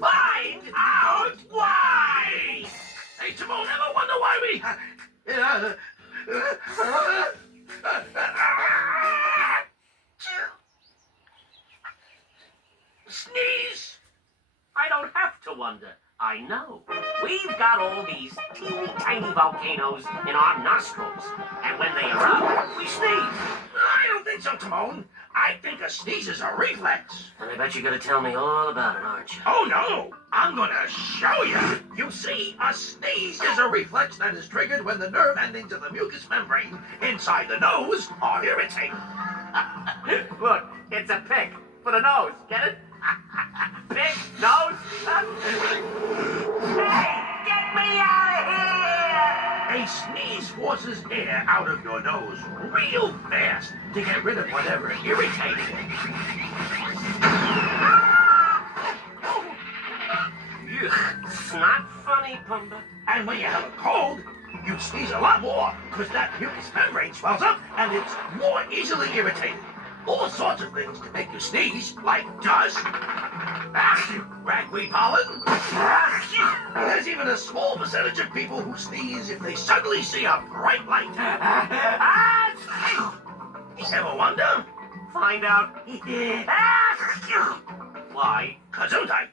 Find out why! Hey, Timon, ever wonder why we... Sneeze! I don't have to wonder. I know. We've got all these teeny tiny volcanoes in our nostrils. And when they erupt, we sneeze. I don't think so, Timon. I think a sneeze is a reflex. And I bet you're gonna tell me all about it, aren't you? Oh, no. I'm gonna show you. You see, a sneeze is a reflex that is triggered when the nerve endings of the mucous membrane inside the nose are irritated. Look, it's a pick for the nose. Get it? Pick, nose. Hey, get me out of here! A sneeze forces air out of your nose real fast to get rid of whatever irritates it. It's not funny, Pumba. And when you have a cold, you sneeze a lot more because that mucous membrane swells up and it's more easily irritated. All sorts of things can make you sneeze, like dust, ragweed pollen. There's even a small percentage of people who sneeze if they suddenly see a bright light. Ever wonder? Find out. Why? Gesundheit.